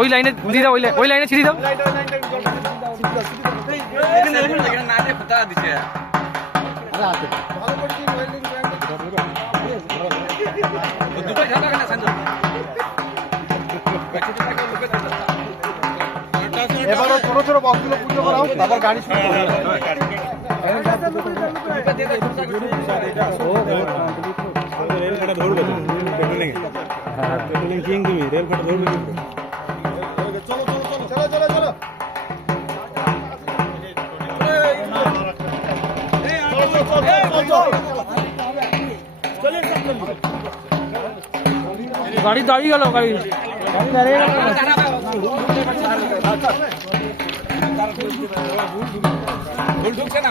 ওই লাইনে দিয়ে দাও, ওই লাইনে ছিঁড়ে দাও। এবারও ছোট ছোট বক্সগুলো পুজো করাও, তারপর গাড়ি শুরু করো। রেলগাড়ি ধরবে তো পেট্রোলিং, হ্যাঁ পেট্রোলিং কিং তুমি রেলগাড়ি ধরবে কিন্তু। চলো চলো চলো চলো চলো চলো গাড়ি দাঁড়িয়ে গেল, গাড়ি দাঁড়িয়ে গেল। ভুল ঢুকছে না।